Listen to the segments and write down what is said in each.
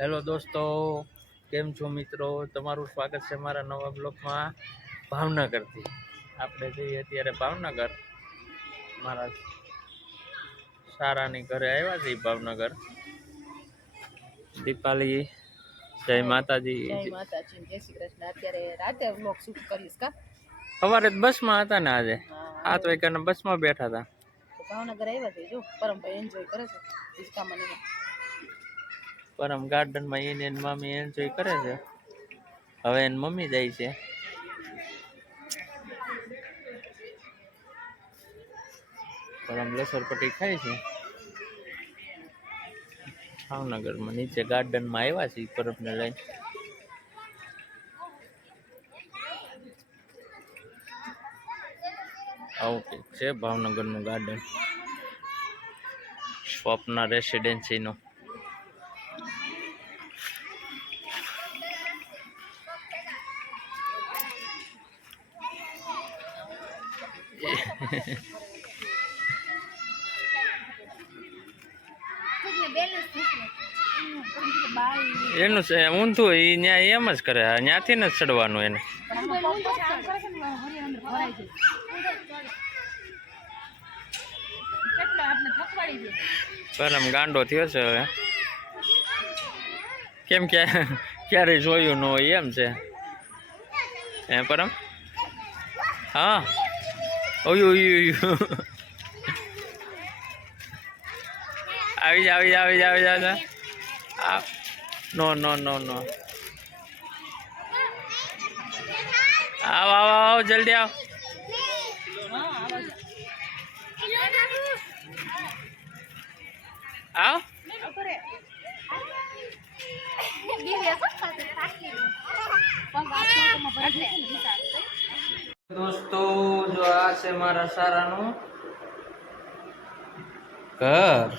Hello દોસ્તો, કેમ છો મિત્રો? તમારું સ્વાગત છે મારા નવા બ્લોગમાં ભાવનગરથી. આપણે જઈએ અત્યારે ભાવનગર, મારા સારાની ઘરે આવ્યા છીએ ભાવનગર. દીપાલી, જય માતાજી. જય માતાજી, જય શ્રી કૃષ્ણ. અત્યારે રાતે વ્લોગ શૂટ કરીશ કા? સવારે બસમાં હતા ને, આજે 7 વાગ્યાના બસમાં બેઠા હતા. ભાવનગર આવ્યા છે. જો પરમભાઈ એન્જોય કરે છે હિચકામાં. પરમ ગાર્ડનમાં એની મમ્મી એન્જોય કરે છે. હવે એની મમ્મી જાય છે. પરમ લસરપટ્ટી ખાય છે. ભાવનગરમાં નીચે ગાર્ડનમાં આવ્યા છે પરમને લઈને. આવું કંઈક છે ભાવનગરનું ગાર્ડન, સ્વપ્ના રેસિડેન્સીનું. એનું છે ઊંધું, એ ત્યાં એમ જ કરે, ત્યાંથી જ ચડવાનું એને. પરમ ગાંડો થયો છે હવે, કેમ કે ક્યારે જોયું ન હોય એમ છે. હે પરમ? હા, ઓયું આવી જા આવી જા આવી જા આવી જા. નો નો નો નો, આવ આવ આવ જલ્દી આવ. આવ દોસ્તો, જો આ છે મારા સારાનું ઘર.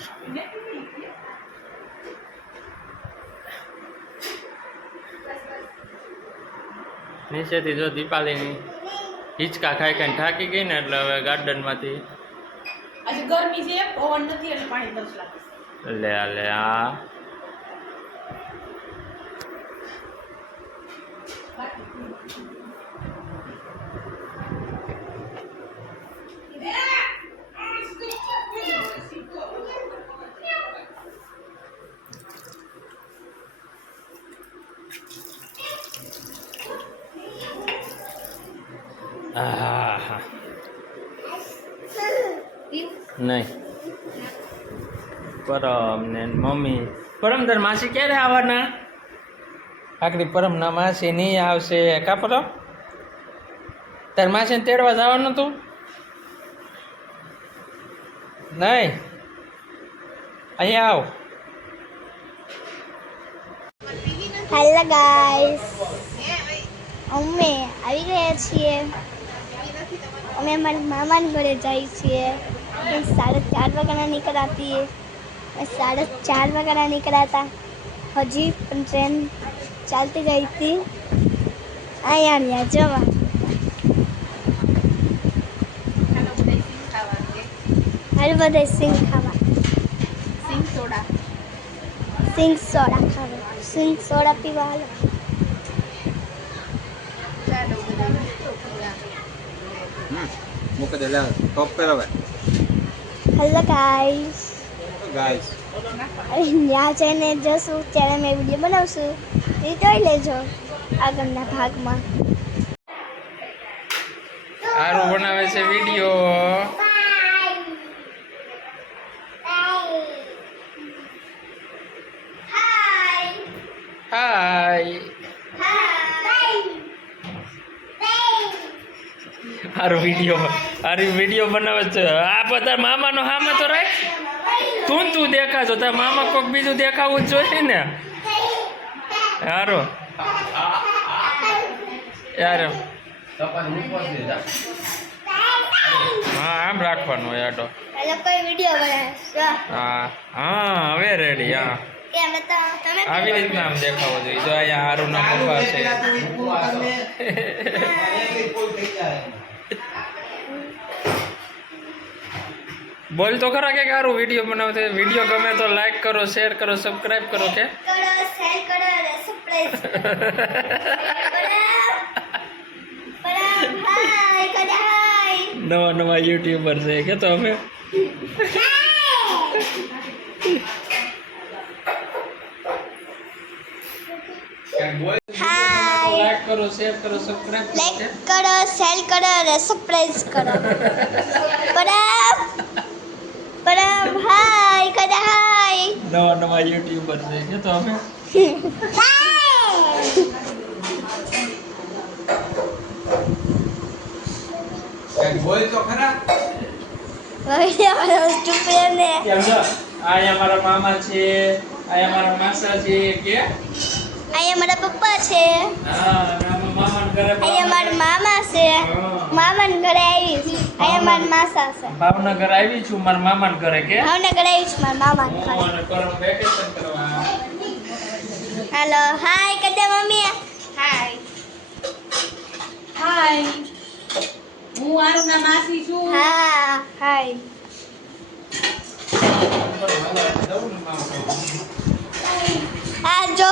નીચેથી જો દીપાલીની હિંચકા ખાઈ ખાઈને થાકી ગઈ ને, એટલે હવે ગાર્ડનમાંથી આજે ગરમી છે, પવન નથી એટલે પાણી બસ લાગે. લે લે આ નહીં. પરમ ને મમ્મી, પરમ તાર માસી ક્યારે આવવાના? આખરી પરમ ના માસી નહીં આવશે કા પરમ? તાર માસીને તેડવા જવાનું તું નહીં? અહીંયા આવ. હેલો ગાઈસ, અમે આવી ગયા છીએ. અમે અમારા મામાના ઘરે જઈએ છીએ. 4:30 વાગ્યાના નીકળ્યા છીએ. 4:30 વાગ્યાના નીકળ્યા હતા. હજી પણ ટ્રેન ચાલતી ગઈ હતી. અહીંયા જવા હાલ બધા સિંગ ખાવા, સિંગ સોડા ખાવા, સિંગ સોડા પીવા. હાલો મૂકી દે, લે ટોપ કર હવે. હેલો ગાઈસ, ગાઈસ ત્યાં જઈને જશું ત્યારે અમે વિડીયો બનાવશું, એ જોઈ લેજો આગળના ભાગમાં. સારું બનાવે છે વિડીયો. હાય, સારું વિડીયો બનાવે છે. આ બધા મામાનો હામે તો રાખ. તું દેખાજો, તાર મામા કોક બીજું દેખાવું જ જોઈએ ને. સારું યાર, હા આમ રાખવાનું હોય આટો. કોઈ વિડીયો બનાવશો? હા હવે રેડી. હા આવી રીતના આમ દેખાવો જોઈએ. જો અહીંયા હારું ના પપ્પા છે. બોલ તો ખરા કે સારું વિડીયો બનાવતે વિડીયો ગમે તો લાઈક કરો શેર કરો સબસ્ક્રાઇબ કરો કે કરો શેર કરો અને સરપ્રાઈઝ હાય કદા હાય નવા નવા યુટ્યુબર છે કે તો અમે હાય લાઈક કરો શેર કરો સબસ્ક્રાઇબ કરો લાઈક કે કરો શેર કરો અને સરપ્રાઈઝ કરો પરમ પરમ હાય કદા હાય નવા નવા યુટ્યુબર છે કે તો અમે કઈ બોલ તો ખરા. ને કેમ છો આયા મારા મામા છે આયા મારા માસા છે કે અહીંયા મારા પપ્પા છે હા મારા મામાના ઘરે અહીંયા મારા મામા છે મામાના ઘરે આવી છું અહીંયા મારા માસા છે ભાવનગર આવી છું મારા મામાના ઘરે કે ભાવનગર આવી છું મારા મામાના ઘરે હું અને પરમ વેકેશન કરવા હાલો હાય કદા મમ્મી હાય હાય હું આરુના માસી છું હા હાય આ જો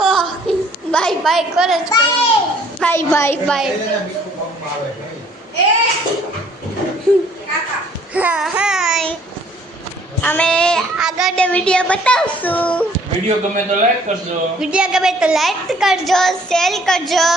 બાય બાય કરે છે બાય બાય બાય હા હાય અમે આગળ વિડીયો બતાવશું વિડીયો ગમે તો લાઈક કરજો વિડીયો ગમે તો લાઈક કરજો શેર કરજો